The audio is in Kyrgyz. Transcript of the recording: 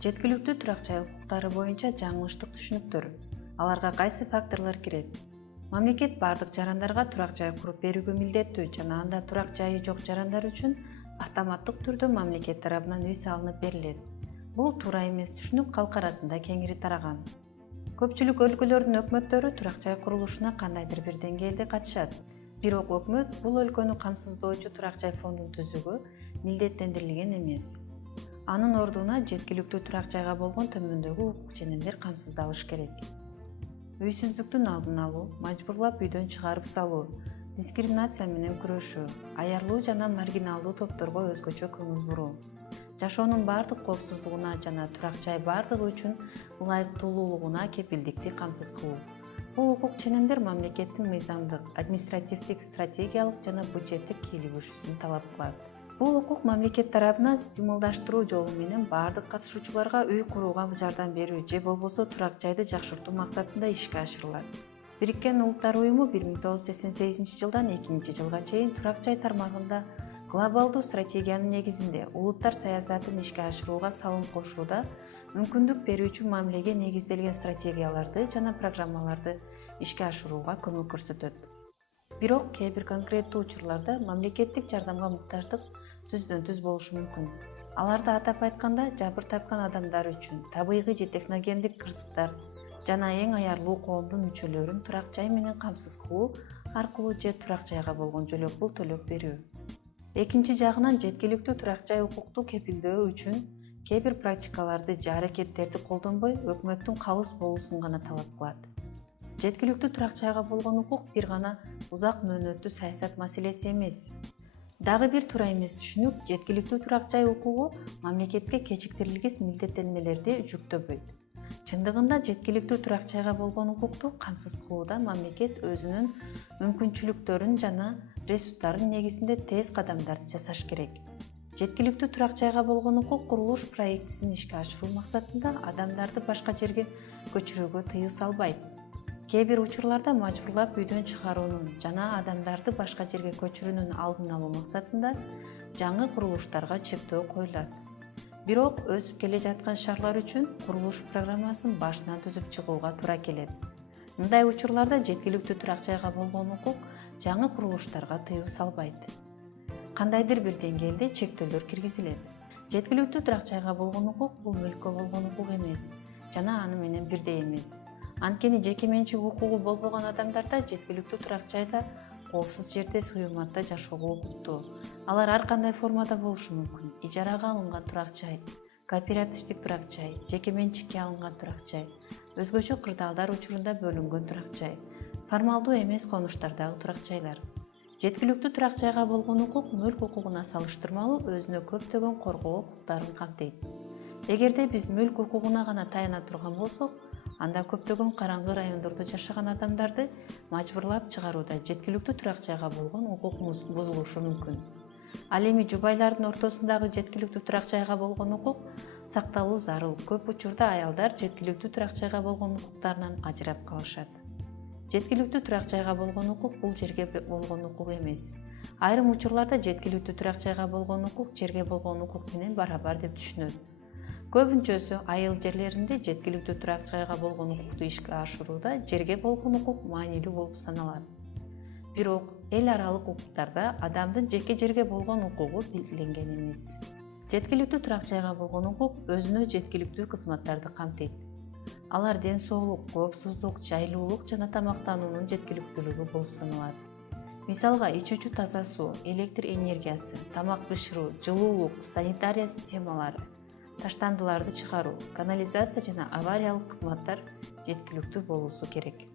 Жеткиликтүү турак жай укуктары боюнча жаңылыштык түшүнүктөр. Аларга кайсы факторлор кирет? Мамлекет бардык жарандарга турак жай куруп берүүгө милдеттүү жана анда турак жайы жок жарандар үчүн автоматтык түрдө мамлекет тарабынан үй салынып берилет. Бул туура эмес түшүнүк калк арасында кеңири тараган. Көпчүлүк өлкөлөрдүн өкмөттөрү турак жай курулушуна кандайдыр бир деңгээлде катышат. Бирок өкмөт бул өлкөнү камсыздоочу турак жай фондун түзүүгө милдеттендирилген эмес. Анын ордуна жеткиликтүү турак жайга болгон төмөндөгү укук ченемдер камсыздалыш керек. Үйсүздүктүн алдын алуу, мажбурлап үйдөн чыгарып салуу, дискриминация менен күрөшүү, аярлуу жана маргиналдуу топторго өзгөчө көңүл буруу, жашоонун бардык коопсуздугуна жана турак жай бардыгы үчүн ылайыктуулугуна кепилдикти камсыз кылуу. Бул укук ченемдер мамлекеттин мыйзамдык, административдик, стратегиялык жана бюджеттик кийлигишүүсүн талап кылат. Бул укук мамлекет тарабынан стимулдаштыруу жолу менен бардык катышуучуларга үй курууга жардам берүү же болбосо турак жайды жакшыртуу максатында ишке ашырылат. Бириккен Улуттар уюму 1988 жылдан 2000 жылга чейин турак жай тармагында глобалдуу стратегиянын негизинде улуттар саясатын ишке ашырууга салым кошууда мүмкүндүк берүүчү мамилеге негизделген стратегияларды жана программаларды ишке ашырууга көмөк көрсөтөт. Бирок кээ бир конкреттүү учурларда мамлекеттик жардамга муктаждык түздөн-түз болушу мүмкүн. Аларды атап айтканда, жабыр тапкан адамдар үчүн табигый же техногендик кырсыктар жана эң аярлуу коомдун мүчөлөрүн турак жай менен камсыз кылуу аркылуу же турак жайга болгон жөлөк пул төлөп берүү. Экинчи жагынан жеткиликтүү турак жай укукту кепилдөө үчүн кээ бир практикаларды же аракеттерди колдонбой, өкмөттүн калыс болуусун гана талап кылат. Жеткиликтүү турак жайга болгон укук бир гана узак мөөнөттүү саясат маселеси эмес. Дагы бир туура эмес түшүнүк жеткиликтүү турак жай укугу мамлекетке кечиктирилгис милдеттенмелерди жүктөбөйт. Чындыгында жеткиликтүү турак жайга болгон укукту камсыз кылууда мамлекет өзүнүн мүмкүнчүлүктөрүн жана ресурстарын негизинде тез кадамдарды жасаш керек. Жеткиликтүү турак жайга болгон укук курулуш проектисин ишке ашыруу максатында адамдарды башка жерге көчүрүүгө тыюу салбайт. Кээ бир учурларда мажбурлап үйдөн чыгаруунун жана адамдарды башка жерге көчүрүүнүн алдын алуу максатында жаңы курулуштарга чектөө коюлат. Бирок өсүп келе жаткан шаарлар үчүн курулуш программасын башынан түзүп чыгууга туура келет. Мындай учурларда жеткиликтүү турак жайга болгон укук жаңы курулуштарга тыюу салбайт. Кандайдыр бир деңгээлде чектөөлөр киргизилет. Жеткиликтүү турак жайга болгон укук бул мүлккө болгон укук эмес жана аны менен бирдей эмес. Анткени жеке менчик укугу болбогон адамдарда жеткиликтүү турак жайда коопсуз жерде суюматта жашоого укуктуу. Алар ар кандай формада болушу мүмкүн. Ижарага алынган турак жай, кооперативдик турак жай, жеке менчикке алынган турак жай, өзгөчө кырдаалдар учурунда бөлүнгөн турак жай, формалдуу эмес конуштардагы турак жайлар. Жеткиликтүү турак жайга болгон укук мүлк укугуна салыштырмалуу өзүнө көптөгөн коргоо укуктарын камтыйт. Эгерде биз мүлк укугуна гана таяна турган болсок, анда көптөгөн караңгы райондордо жашаган адамдарды мажбурлап чыгарууда жеткиликтүү турак жайга болгон укук бузулушу мүмкүн. Ал эми жубайлардын ортосундагы жеткиликтүү турак жайга болгон укук сакталуу зарыл. Көп учурда аялдар жеткиликтүү турак жайга болгон укуктарынан ажырап калышат. Жеткиликтүү турак жайга болгон укук бул жерге болгон укук эмес. Айрым учурларда жеткиликтүү турак жайга болгон укук жерге болгон укук менен барабар деп түшүнөт. Көбүнчөсү айыл жерлеринде жеткиликтүү турак жайга болгон укукту ишке ашырууда жерге болгон укук маанилүү болуп саналат. Бирок эл аралык укуктарда адамдын жеке жерге болгон укугу белгиленген эмес. Жеткиликтүү турак жайга болгон укук өзүнө жеткиликтүү кызматтарды камтыйт. Алар ден соолук, коопсуздук, жайлуулук жана тамактануунун жеткиликтүүлүгү болуп саналат. Мисалга ичүүчү таза суу, электр энергиясы, тамак бышыруу, жылуулук, санитария системалары, таштандыларды чыгаруу, канализация жана авариялык кызматтар жеткиликтүү болуусу керек.